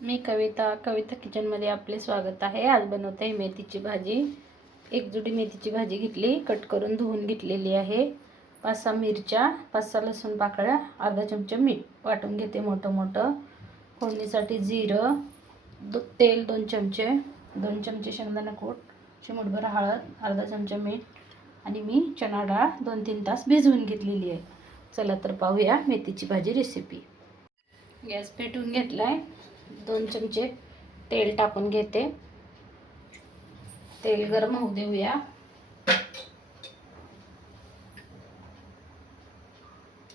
मी कविता किचनमध्ये आपले स्वागत आहे। आज बनवते आहे मेथीची भाजी। एक जुडी मेथीची भाजी घेतली, कट करून धुवून घेतलेली आहे। 5-6 मिरच्या, 5-6 लसूण पाकळ्या, अर्धा चमचा मीठ वाटून घेते मोठं मोठं। फोडणीसाठी जिरं, तेल 2 चमचे, 2 चमचे शेंगदाणा कूट, चिमूटभर हळद, अर्धा चमचा मीठ आणि मी चणा डाळ 2-3 तास भिजवून घेतलेली आहे। चला तर पाहूया मेथीची भाजी रेसिपी। गॅस पेटवून घेतलाय। 2 चमचे तेल टाकून घेते। तेल गरम होऊ देऊया।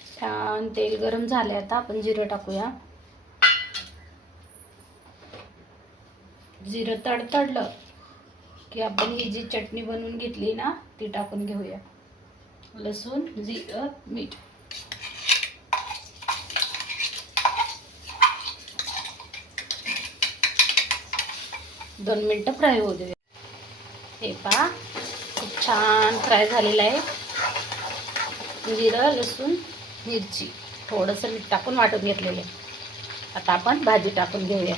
छान तेल गरम झाले। आता आपण जिरं टाकूया। जिरं तडतडलं की आपण ही जी चटणी बनवून घेतली ना ती टाकून घेऊया। लसूण, जिरं, मीठ, 2 मिनिटं फ्राय होऊ दे। हे पहा खूप छान फ्राय झालेलं आहे। जिरं, लसूण, मिरची, थोडंसं मीठ टाकून वाटून घेतलेलं आहे। आता आपण भाजी टाकून घेऊया।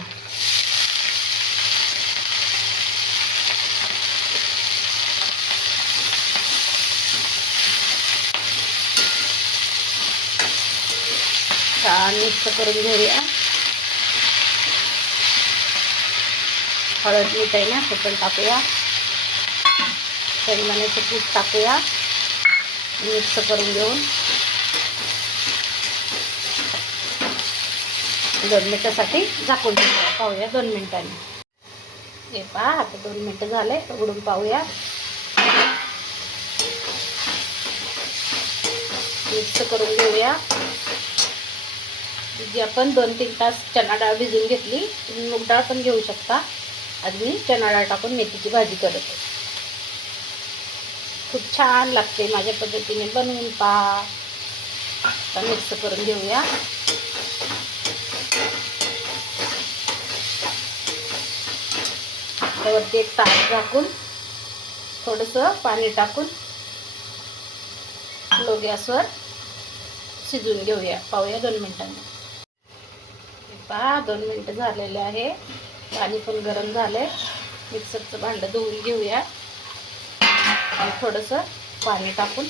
छान मिक्स करून घेऊया। हळद मीठ आहे ना ते पण टाकूया। शेंगदाण्याचं कूट टाकूया। मिक्स करून घेऊन 2 मिनिटासाठी झाकून ठेवूया। पाहूया 2 मिनिटांनी। हे पहा आता 2 मिनिटं झाले, उघडून पाहूया। मिक्स करून घेऊया। जी आपण 2-3 तास चणा डाळ भिजवून घेतली, तुम्ही मूग डाळ पण घेऊ शकता। आज मी चणा डाळ टाकून मेथीची भाजी करत आहे। खूप छान लागते। माझ्या पद्धतीने बनवून पहा। आता मिक्स करून घेऊया। त्यावरती एक ताट झाकून थोडंसं पाणी टाकून लो गॅसवर शिजवून घेऊया। पाहूया 2 मिनिटांनी। पहा 2 मिनिटं झालेले आहे। पाणी पण गरम झालंय। मिक्सरचं भांडं धुवून घेऊया आणि थोडंसं पाणी टाकून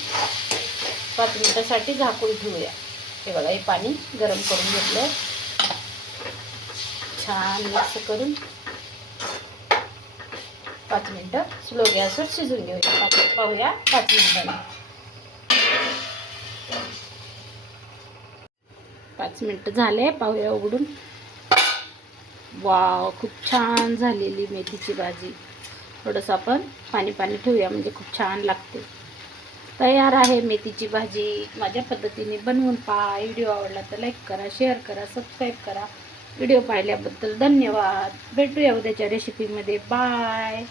5 मिनिटासाठी झाकून ठेवूया। हे बघा हे पाणी गरम करून घेतलं। छान मिक्स करून 5 मिनिटं स्लो गॅसवर शिजवून घेऊया। पाहूया 5 मिनिटांनी। 5 मिनिटं झाले, पाहूया उघडून। वाव, खूप छान झालेली मेथीची भाजी। थोडंसं आपण पाणी ठेवूया म्हणजे खूप छान लागते। तयार आहे मेथीची भाजी। माझ्या पद्धतीने बनवून पहा। व्हिडिओ आवडला तर लाईक करा, शेअर करा, सबस्क्राईब करा। व्हिडिओ पाहिल्याबद्दल धन्यवाद। भेटूया उद्याच्या रेसिपीमध्ये। बाय।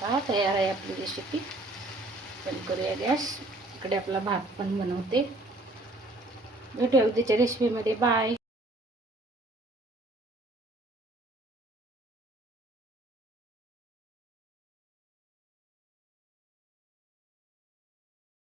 पहा तयार आहे आपली रेसिपी। बंद करूया गॅस। इकडे आपला भात पण बनवते। भेटूया उद्याच्या रेसिपीमध्ये। बाय।